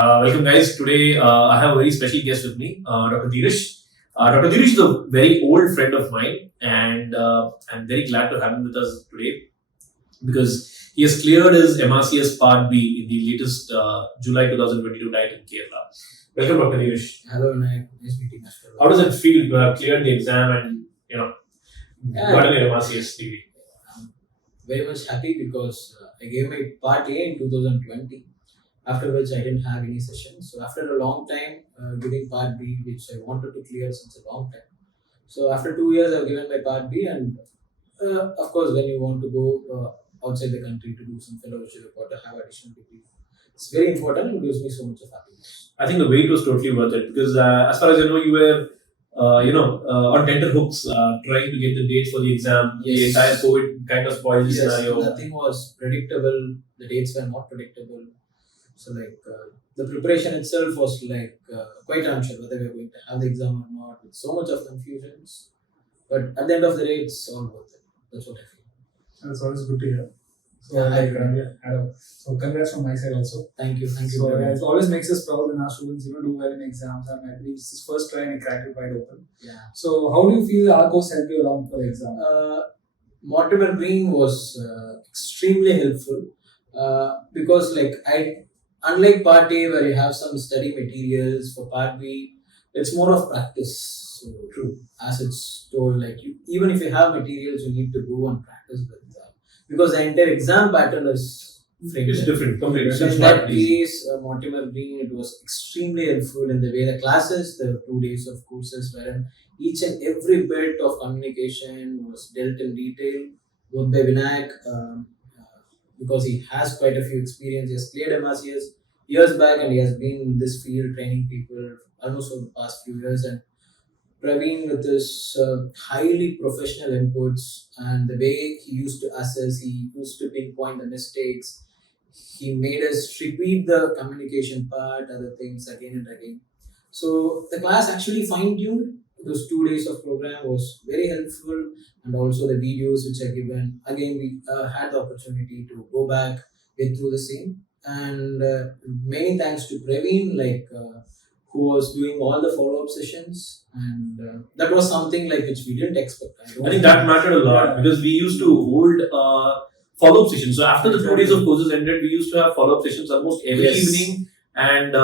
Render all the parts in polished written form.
Welcome, guys. Today, I have a very special guest with me, Dr. Deerush. Dr. Deerush is a very old friend of mine, and I'm very glad to have him with us today because he has cleared his MRCS Part B in the latest July 2022 diet in Kerala. Welcome, Dr. Deerush. Hello, Nai. Nice meeting you. How does it feel to have cleared the exam and gotten an MRCS degree? I'm very much happy because I gave my Part A in 2020. After which I didn't have any sessions. So after a long time, giving Part B, which I wanted to clear since a long time. So after 2 years, I've given my Part B, and of course, when you want to go outside the country to do some fellowship or to have additional degree, it's very important and gives me so much of happiness. I think the wait was totally worth it because, as far as I know, you were, on tenterhooks trying to get the dates for the exam. Yes. The entire COVID kind of spoiled the scenario. Nothing was predictable. The dates were not predictable. So the preparation itself was quite unsure whether we are going to have the exam or not, with so much of confusions. But at the end of the day, it's all worth it. That's what I feel. That's always good to hear. So, so congrats from my side also. Thank you. So it always makes us proud when our students do well in exams, and I believe it's his first try and he cracked it wide open. Yeah. So how do you feel our course helped you along for the exam? Mortimer Green was extremely helpful because unlike Part A where you have some study materials, for Part B it's more of practice. So True. As it's told, even if you have materials, you need to go and practice with them because the entire exam pattern is It's different. Completely. So in that case, Mortimer Green, it was extremely helpful in the way the classes, the 2 days of courses, wherein each and every bit of communication was dealt in detail, both by Vinayak, because he has quite a few experience. He has cleared MRCS years back and he has been in this field training people almost for the past few years. And Praveen, with his highly professional inputs and the way he used to assess, he used to pinpoint the mistakes. He made us repeat the communication part, other things again and again. So the class actually fine-tuned. Those 2 days of program was very helpful, and also the videos which are given. Again, we had the opportunity to go back, get through the same. And many thanks to Praveen, who was doing all the follow-up sessions, and that was something which we didn't expect. I think that mattered a lot because we used to hold follow-up sessions. So after the 2 days of courses ended, we used to have follow-up sessions almost every evening, and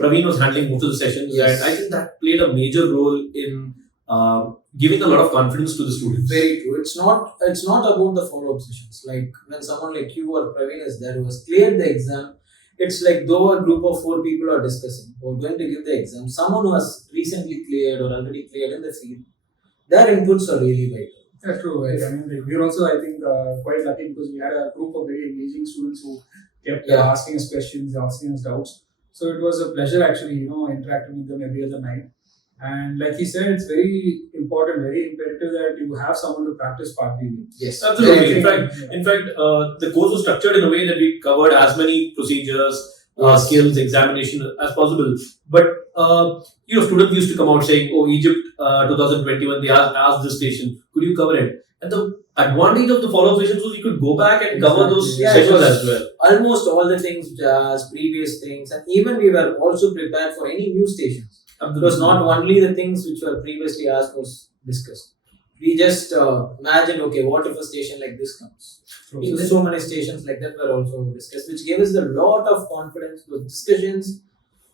Praveen was handling most of the sessions, and I think that played a major role in giving a lot of confidence to the students. Very true. It's not about the follow-up sessions. Like when someone like you or Praveen is there who has cleared the exam, it's like though a group of 4 people are discussing or going to give the exam, someone who has recently cleared or already cleared in the field, their inputs are really vital. That's true. Right? I mean, we were also, I think, quite lucky because we had a group of very engaging students who kept asking us questions, asking us doubts. So it was a pleasure actually, interacting with them every other night. And like he said, it's very important, very imperative that you have someone to practice Part B with. Yes, absolutely. In fact, the course was structured in a way that we covered as many procedures, skills, examination as possible. But students used to come out saying, "Oh, Egypt 2021, they asked this station, could you cover it?" And the advantage of the follow-up sessions was you could go back and cover those sessions as well. Almost all the things, previous things, and even we were also prepared for any new stations. It was not only the things which were previously asked was discussed. We just imagined, okay, what if a station like this comes? So many stations like that were also discussed, which gave us a lot of confidence. Those discussions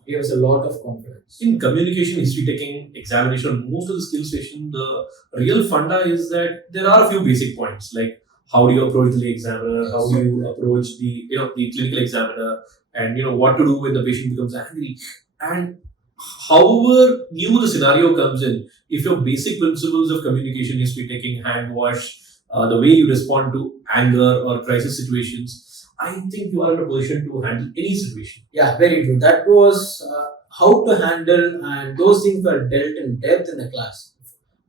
gave us a lot of confidence. In communication, history taking, examination, most of the skill station, the real funda is that there are a few basic points like how do you approach the examiner, how do you approach the clinical examiner, and what to do when the patient becomes angry. And however new the scenario comes in, if your basic principles of communication, history taking, hand wash, the way you respond to anger or crisis situations, I think you are in a position to handle any situation. Yeah, very true. That was how to handle, and those things were dealt in depth in the class.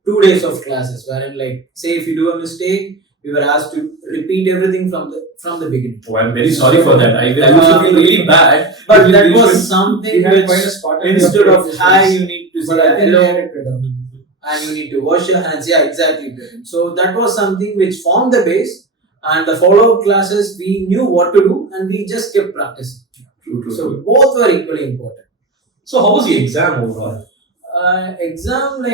2 days of classes, wherein say if you do a mistake, we were asked to repeat everything from the beginning. Oh, I'm very sorry for that. I used to feel really bad. But that was something which instead of hi, you need to say hello, and you need to wash your hands. Yeah, exactly. So that was something which formed the base, and the follow-up classes, we knew what to do, and we just kept practicing. True. So both were equally important. So how was the exam overall? Exam,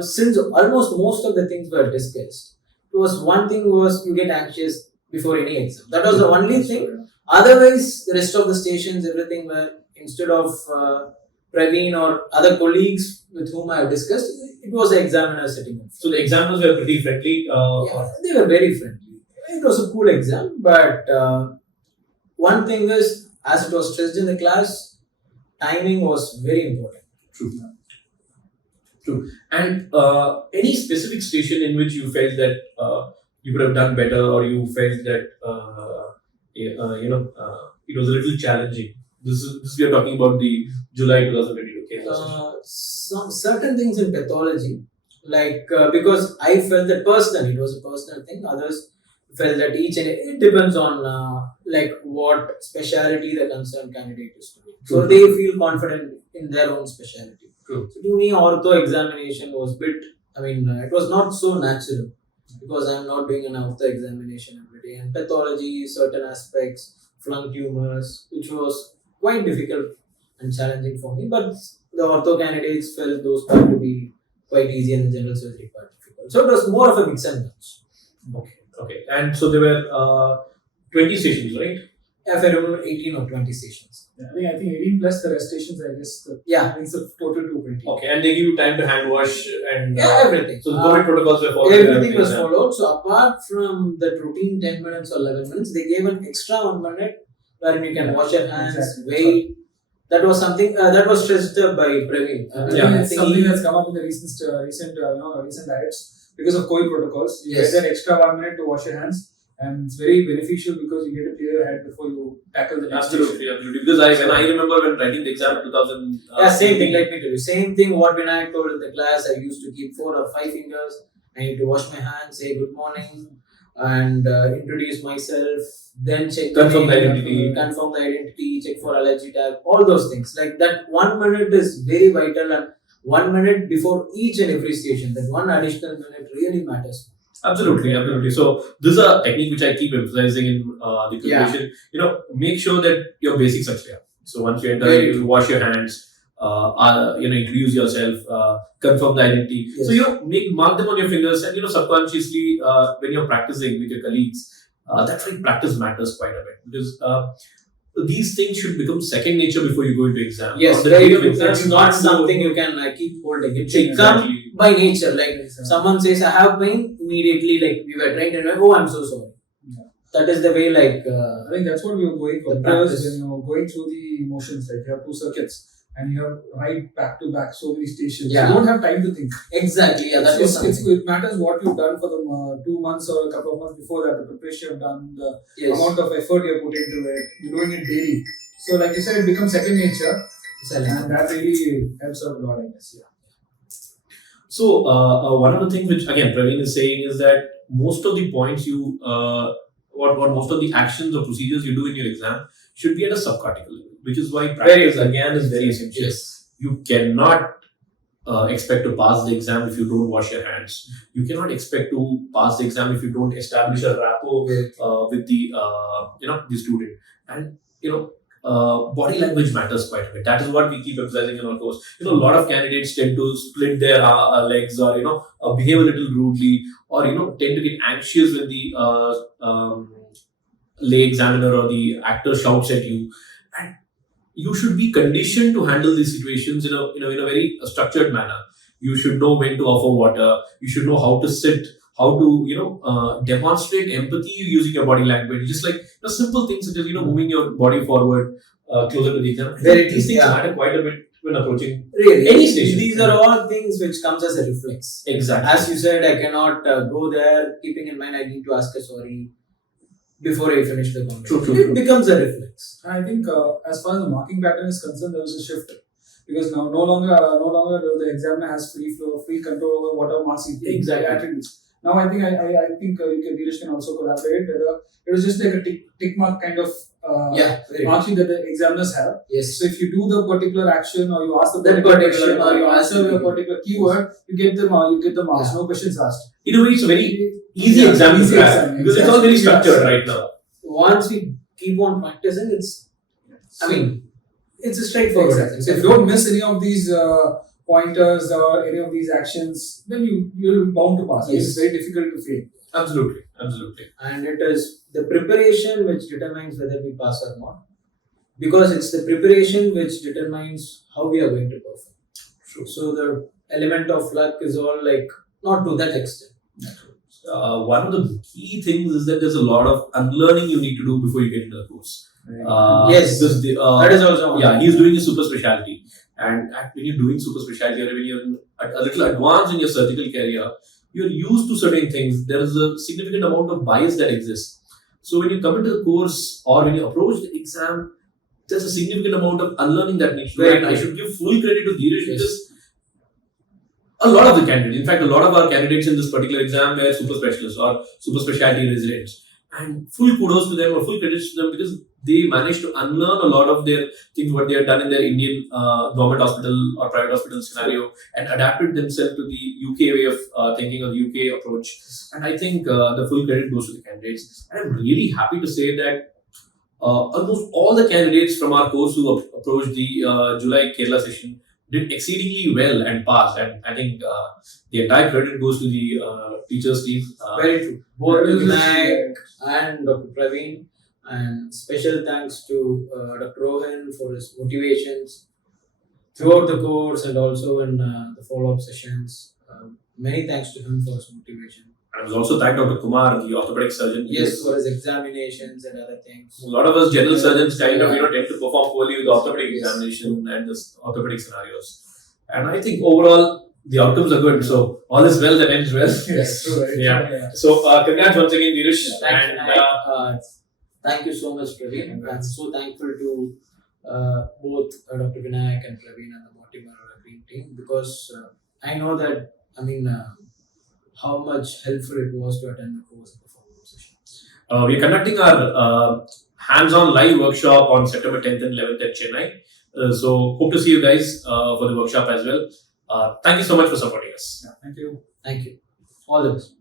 since almost most of the things were discussed, it was one thing was you get anxious before any exam. That was the only thing. Otherwise, the rest of the stations, everything were, instead of Praveen or other colleagues with whom I have discussed, it was the examiner sitting in. So the examiners were pretty friendly. Yeah, they were very friendly. It was a cool exam, but one thing is, as it was stressed in the class, timing was very important. True. And any specific station in which you felt that you could have done better, or you felt that it was a little challenging? This we are talking about the July 2022 case. Some certain things in pathology, because I felt that personally, it was a personal thing. Others felt that it depends on what speciality the concerned candidate is doing. So they feel confident in their own specialty. True. So to me, ortho examination was it was not so natural because I'm not doing an ortho examination every day. And pathology, certain aspects, flung tumors, which was quite difficult and challenging for me. But the ortho candidates felt those part to be quite easy and the general surgery part difficult. So it was more of a mix and match. Okay. And so there were 20 stations, right? If I remember, 18 or 20 stations. Yeah, I think 18 plus the rest stations, I guess. It's a total 220. Okay, and they give you time to hand wash and everything. So the COVID protocols were followed. Everything was followed. So apart from the routine 10 minutes or 11 minutes, they gave an extra 1 minute wherein you can wash your hands, wait. That was something that was stressed by Praveen. It's something that's come up in the recent diets because of COVID protocols. You get an extra 1 minute to wash your hands. And it's very beneficial because you get to clear your head before you tackle the next Absolutely. Because I remember when writing the exam in 2000. Same thing. Let me tell you. Same thing. What Vinayak told in the class, I used to keep 4 or 5 fingers. I need to wash my hands, say good morning, and introduce myself. Then check confirm the identity, check for allergy tag, all those things. Like that 1 minute is very vital, and 1 minute before each and every station. That one additional minute really matters. Absolutely. So this is a technique which I keep emphasizing in the preparation. Make sure that your basics are clear. So once you enter, you wash your hands, introduce yourself, confirm the identity. Yes. So mark them on your fingers, and subconsciously when you're practicing with your colleagues, that's why practice matters quite a bit, because these things should become second nature before you go into exam. Yes, it's not something you can keep holding. It should come by nature. Someone says, I have pain, immediately we were trained and I'm so sorry. Yeah. That is the way I think that's what we were going for. Because when you're going through the motions, you have 2 circuits and you have right back to back so many stations. Yeah. You don't have time to think. Exactly. Yeah, it matters what you've done for the 2 months or a couple of months before that, the preparation you've done, the amount of effort you're putting into it, you're doing it daily. So like you said, it becomes second nature. And that really helps out a lot, I guess. Yeah. So one of the things which again Praveen is saying is that most of the points most of the actions or procedures you do in your exam should be at a subcortical level, which is why practice again is very essential. Yes. You cannot expect to pass the exam if you don't wash your hands. You cannot expect to pass the exam if you don't establish a rapport with the student. And body language matters quite a bit. That is what we keep emphasizing in our course. A lot of candidates tend to split their legs, or behave a little rudely, or tend to get anxious when the lay examiner or the actor shouts at you. And you should be conditioned to handle these situations in a very structured manner. You should know when to offer water. You should know how to sit, how to demonstrate empathy using your body language. Just like simple things such as moving your body forward closer to the exam. These things matter quite a bit when approaching any station. These are all things which comes as a reflex. Exactly. As you said, I cannot go there keeping in mind I need to ask a sorry before I finish the conversation. It becomes a reflex. I think as far as the marking pattern is concerned, there was a shift. Because now no longer the examiner has free control over whatever marks he takes. Exactly. Now I think Deerush can also collaborate. It was just like a tick mark kind of marking that the examiners have. Yes. So if you do the particular action, or you ask the particular question, or you answer a particular keyword, you get the marks. Yeah. No questions asked. In a way, it's a very easy exam to crack because it's all very structured right now. Once we keep on practicing, I mean, it's a straightforward. Exactly. So if you don't miss any of these pointers or any of these actions, then you're bound to pass. Yes. It's very difficult to fail. Absolutely. Absolutely. And it is the preparation which determines whether we pass or not. Because it's the preparation which determines how we are going to perform. True. So the element of luck is all like not to that extent. One of the key things is that there's a lot of unlearning you need to do before you get into the course. Yes, because that is also one yeah, thing. he's doing a super specialty, and when you're doing super specialty, or when you're a little advanced in your surgical career, you're used to certain things. There is a significant amount of bias that exists. So when you come into the course or when you approach the exam, there's a significant amount of unlearning that needs to be done. I should give full credit to Deerush because a lot of the candidates, in fact, a lot of our candidates in this particular exam were super specialists or super specialty residents. And full kudos to them or full credits to them because they managed to unlearn a lot of their things, what they had done in their Indian government hospital or private hospital scenario and adapted themselves to the UK way of thinking or the UK approach. And I think the full credit goes to the candidates. And I'm really happy to say that almost all the candidates from our course who approached the July Kerala session did exceedingly well and passed. And I think the entire credit goes to the teachers team. Very true. Both to Vinayak and Dr. Praveen. And special thanks to Dr. Rohan for his motivations throughout the course and also in the follow-up sessions. Many thanks to him for his motivation. And I was also thank Dr. Kumar, the orthopedic surgeon. Yes, for his examinations and other things. A lot of us general surgeons kind of tend to perform poorly with the orthopedic examination and the orthopedic scenarios. And I think overall the outcomes are good. So all is well that ends well. Yes, true. Right? Yeah. So congrats once again, Deerush. Thank you so much, Praveen. I'm so thankful to both Dr. Vinayak and Praveen and the Mortimer Green team because I know that, how much helpful it was to attend the course and the follow-up sessions. We are conducting our hands-on live workshop on September 10th and 11th at Chennai. So hope to see you guys for the workshop as well. Thank you so much for supporting us. Yeah, thank you. Thank you. All the best.